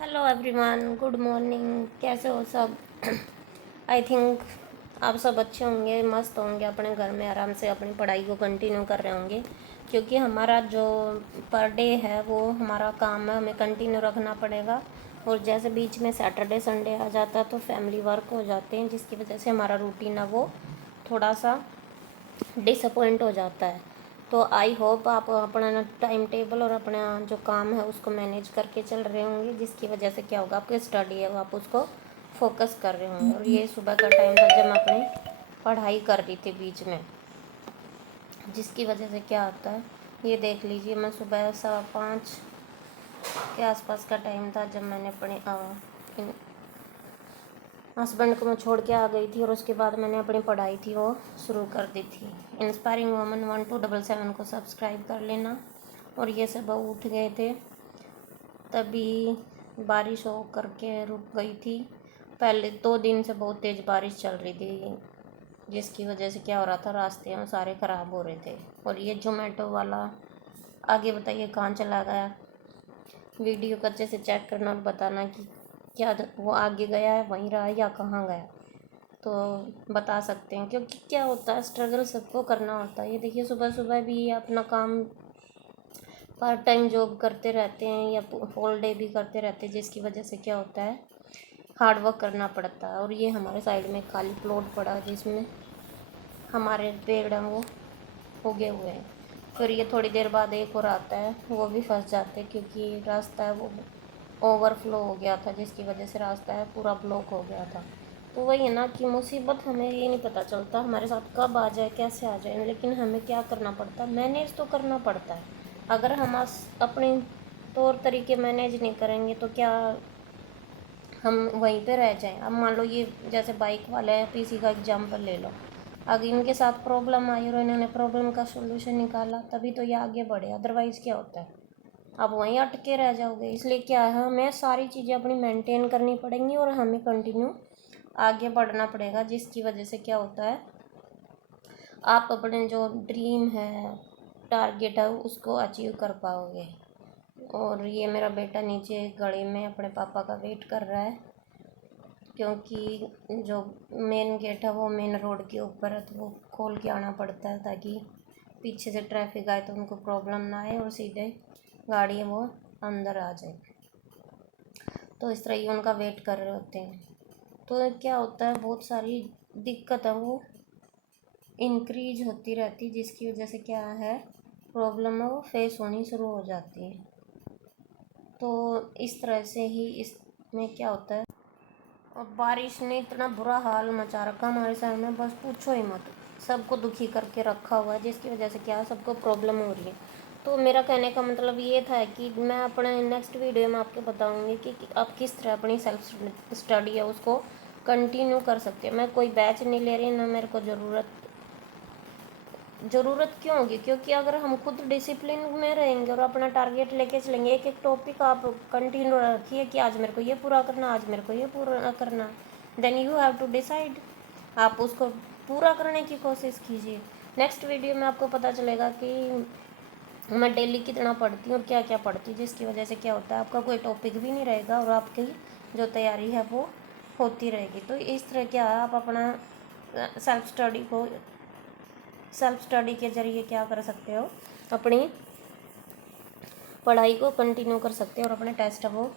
Hello everyone, good morning. कैसे हो सब? आई थिंक आप सब अच्छे होंगे, मस्त होंगे, अपने घर में आराम से अपनी पढ़ाई को कंटिन्यू कर रहे होंगे। क्योंकि हमारा जो पर डे है वो हमारा काम है, हमें कंटिन्यू रखना पड़ेगा। और जैसे बीच में सैटरडे संडे आ जाता है तो फैमिली वर्क हो जाते हैं, जिसकी वजह से हमारा रूटीन है वो थोड़ा सा डिसअपॉइंट हो जाता है। तो आई होप आप अपना टाइम टेबल और अपना जो काम है उसको मैनेज करके चल रहे होंगे, जिसकी वजह से क्या होगा, आपकी स्टडी है वो आप उसको फोकस कर रहे होंगे। और ये सुबह का टाइम था जब मैं अपनी पढ़ाई कर रही थी बीच में, जिसकी वजह से क्या होता है, ये देख लीजिए, मैं सुबह 5:15 के आसपास का टाइम था जब मैंने अपने हस्बैंड को मैं छोड़ के आ गई थी। और उसके बाद मैंने अपनी पढ़ाई थी वो शुरू कर दी थी। इंस्पायरिंग वुमन 1277 को सब्सक्राइब कर लेना। और ये सब उठ गए थे, तभी बारिश हो करके रुक गई थी। पहले 2 दिन से बहुत तेज़ बारिश चल रही थी, जिसकी वजह से क्या हो रहा था, रास्ते में सारे ख़राब हो रहे थे। और ये जोमेटो वाला आगे बताइए कहाँ चला गया। वीडियो को अच्छे से चेक करना और बताना कि क्या वो आगे गया है, वहीं रहा या कहाँ गया, तो बता सकते हैं। क्योंकि क्या होता है, स्ट्रगल सबको करना होता है। ये देखिए, सुबह सुबह भी अपना काम पार्ट टाइम जॉब करते रहते हैं या होल डे भी करते रहते हैं, जिसकी वजह से क्या होता है, हार्ड वर्क करना पड़ता है। और ये हमारे साइड में खाली प्लॉट पड़ा है जिसमें हमारे पेड़ हैं वो उगे हुए हैं। फिर ये थोड़ी देर बाद एक और आता है, वो भी फंस जाते हैं क्योंकि रास्ता है वो ओवरफ्लो हो गया था, जिसकी वजह से रास्ता है पूरा ब्लॉक हो गया था। तो वही है ना कि मुसीबत हमें ये नहीं पता चलता हमारे साथ कब आ जाए, कैसे आ जाए, लेकिन हमें क्या करना पड़ता है, मैनेज तो करना पड़ता है। अगर हम अपने तौर तरीके मैनेज नहीं करेंगे तो क्या हम वहीं पे रह जाएं। अब मान लो ये जैसे बाइक वाले हैं, पीसी का एग्जाम्पल ले लो। अगर इनके साथ प्रॉब्लम आई और इन्होंने प्रॉब्लम का सोल्यूशन निकाला तभी तो ये आगे बढ़े, अदरवाइज़ क्या होता है, आप वहीं अटके रह जाओगे। इसलिए क्या है, हमें सारी चीज़ें अपनी मेंटेन करनी पड़ेंगी और हमें कंटिन्यू आगे बढ़ना पड़ेगा, जिसकी वजह से क्या होता है, आप अपने जो ड्रीम है, टारगेट है, उसको अचीव कर पाओगे। और ये मेरा बेटा नीचे गली में अपने पापा का वेट कर रहा है, क्योंकि जो मेन गेट है वो मेन रोड के ऊपर है, तो वो खोल के आना पड़ता है ताकि पीछे से ट्रैफिक आए तो उनको प्रॉब्लम ना आए और सीधे गाड़ी वो अंदर आ जाए। तो इस तरह ही उनका वेट कर रहे होते हैं। तो क्या होता है, बहुत सारी दिक्कत है वो इंक्रीज होती रहती, जिसकी वजह से क्या है, प्रॉब्लम है वो फेस होनी शुरू हो जाती है। तो इस तरह से ही इसमें क्या होता है, और बारिश ने इतना बुरा हाल मचा रखा हमारे साइड में, बस पूछो ही मत। सबको दुखी करके रखा हुआ है, जिसकी वजह से क्या है, सबको प्रॉब्लम हो रही है। तो मेरा कहने का मतलब ये था कि मैं अपने नेक्स्ट वीडियो में आपको बताऊंगी कि आप किस तरह अपनी सेल्फ स्टडी है उसको कंटिन्यू कर सकते हैं। मैं कोई बैच नहीं ले रही, ना मेरे को ज़रूरत क्यों होगी, क्योंकि अगर हम खुद डिसिप्लिन में रहेंगे और अपना टारगेट लेके चलेंगे, एक एक टॉपिक आप कंटिन्यू रखिए कि आज मेरे को ये पूरा करना, आज मेरे को ये पूरा करना, then you have to decide, आप उसको पूरा करने की कोशिश कीजिए। नेक्स्ट वीडियो में आपको पता चलेगा कि मैं डेली कितना पढ़ती हूँ और क्या क्या पढ़ती हूँ, जिसकी वजह से क्या होता है, आपका कोई टॉपिक भी नहीं रहेगा और आपकी जो तैयारी है वो होती रहेगी। तो इस तरह क्या है, आप अपना सेल्फ स्टडी के ज़रिए क्या कर सकते हो, अपनी पढ़ाई को कंटिन्यू कर सकते हो और अपने टेस्ट वो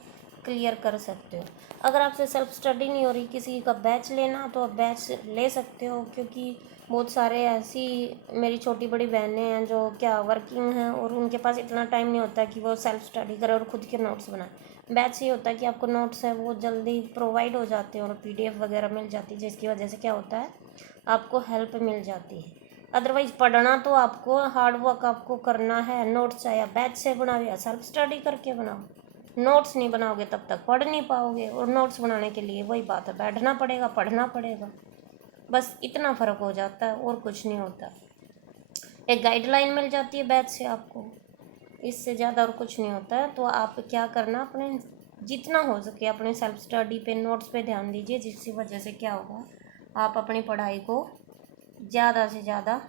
क्लियर कर सकते हो। अगर आपसे सेल्फ स्टडी नहीं हो रही, किसी का बैच लेना, तो आप बैच ले सकते हो। क्योंकि बहुत सारे ऐसी मेरी छोटी बड़ी बहनें हैं जो क्या वर्किंग हैं और उनके पास इतना टाइम नहीं होता कि वो सेल्फ स्टडी करें और ख़ुद के नोट्स बनाएं। बैच ये होता है कि आपको नोट्स है वो जल्दी प्रोवाइड हो जाते हैं और पीडीएफ वगैरह मिल जाती है, जिसकी वजह से क्या होता है, आपको हेल्प मिल जाती है। अदरवाइज पढ़ना तो आपको हार्ड वर्क आपको करना है, नोट्स चाहे बैच से बनाओ या सेल्फ स्टडी करके बनाओ। नोट्स नहीं बनाओगे तब तक पढ़ नहीं पाओगे, और नोट्स बनाने के लिए वही बात है, बैठना पड़ेगा, पढ़ना पड़ेगा, बस इतना फ़र्क हो जाता है और कुछ नहीं होता। एक गाइडलाइन मिल जाती है बैच से आपको, इससे ज़्यादा और कुछ नहीं होता है। तो आप क्या करना, अपने जितना हो सके अपने सेल्फ स्टडी पे, नोट्स पे ध्यान दीजिए, जिसकी वजह से क्या होगा, आप अपनी पढ़ाई को ज़्यादा से ज़्यादा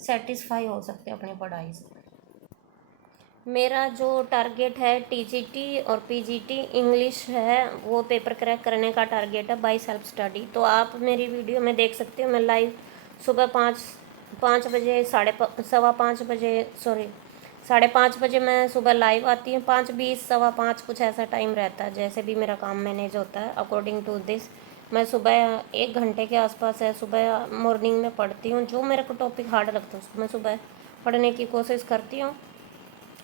सेटिस्फाई हो सकते हैं अपनी पढ़ाई से। मेरा जो टारगेट है टीजीटी और पीजीटी इंग्लिश है, वो पेपर क्रैक करने का टारगेट है बाय सेल्फ स्टडी। तो आप मेरी वीडियो में देख सकते हो, मैं लाइव सुबह 5 बजे, 5:15 सॉरी 5:30 मैं सुबह लाइव आती हूँ। 5:20 5:15 कुछ ऐसा टाइम रहता है, जैसे भी मेरा काम मैनेज होता है अकॉर्डिंग टू दिस। मैं सुबह 1 घंटे के आसपास है, सुबह मॉर्निंग में पढ़ती हूँ। जो मेरे को टॉपिक हार्ड लगता है उसको मैं सुबह पढ़ने की कोशिश करती हूँ,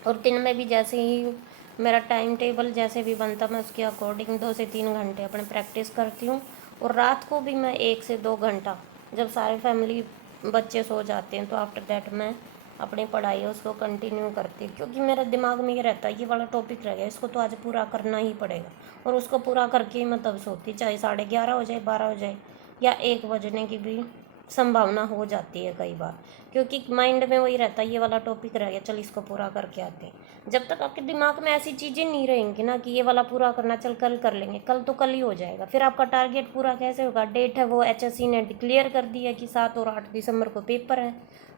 और दिन में भी जैसे ही मेरा टाइम टेबल जैसे भी बनता मैं उसके अकॉर्डिंग 2 से 3 घंटे अपने प्रैक्टिस करती हूँ। और रात को भी मैं 1 से 2 घंटा, जब सारे फैमिली बच्चे सो जाते हैं तो आफ्टर दैट मैं अपनी पढ़ाई है उसको कंटिन्यू करती हूँ, क्योंकि मेरे दिमाग में ये रहता है ये वाला टॉपिक रह गया, इसको तो आज पूरा करना ही पड़ेगा। और उसको पूरा करके ही मैं तब सोती, चाहे 11:30 हो जाए, 12 हो जाए, या 1 बजने की भी संभावना हो जाती है कई बार, क्योंकि माइंड में वही रहता है ये वाला टॉपिक रह गया, चल इसको पूरा करके आते हैं। जब तक आपके दिमाग में ऐसी चीज़ें नहीं रहेंगी ना कि ये वाला पूरा करना, चल कल कर लेंगे, कल तो कल ही हो जाएगा, फिर आपका टारगेट पूरा कैसे होगा। डेट है वो HSC ने डिक्लेयर कर दी है कि 7 और 8 दिसंबर को पेपर है।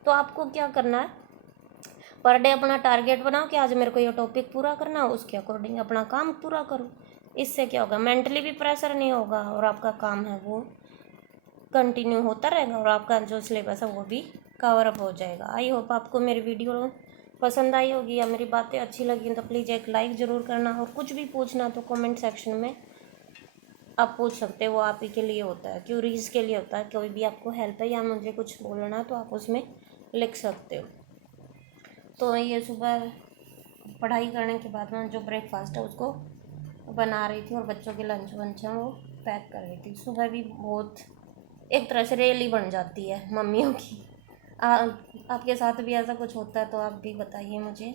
तो आपको क्या करना है, पर डे अपना टारगेट बनाओ कि आज मेरे को ये टॉपिक पूरा करना है, उसके अकॉर्डिंग अपना काम पूरा करो। इससे क्या होगा, मेंटली भी प्रेशर नहीं होगा और आपका काम है वो कंटिन्यू होता रहेगा, और आपका जो सिलेबस है वो भी कवर अप हो जाएगा। आई होप आपको मेरी वीडियो पसंद आई होगी या मेरी बातें अच्छी लगी तो प्लीज़ एक लाइक ज़रूर करना, और कुछ भी पूछना तो कमेंट सेक्शन में आप पूछ सकते हो, वो आप ही के लिए होता है, क्यूरीज के लिए होता है। कोई भी आपको हेल्प है या मुझे कुछ बोलना तो आप उसमें लिख सकते हो। तो ये सुबह पढ़ाई करने के बाद में जो ब्रेकफास्ट है उसको बना रही थी, और बच्चों के लंच वंच हैं वो पैक कर रही थी। सुबह भी बहुत एक तरह से रेली बन जाती है मम्मियों की। आपके साथ भी ऐसा कुछ होता है तो आप भी बताइए मुझे।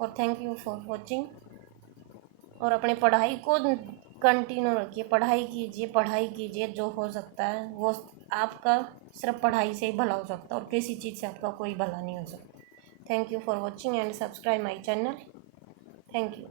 और थैंक यू फॉर वॉचिंग। और अपनी पढ़ाई को कंटिन्यू रखिए, पढ़ाई कीजिए, जो हो सकता है वो आपका सिर्फ पढ़ाई से ही भला हो सकता है, और किसी चीज़ से आपका कोई भला नहीं हो सकता। Thank you for watching and subscribe my channel. Thank you.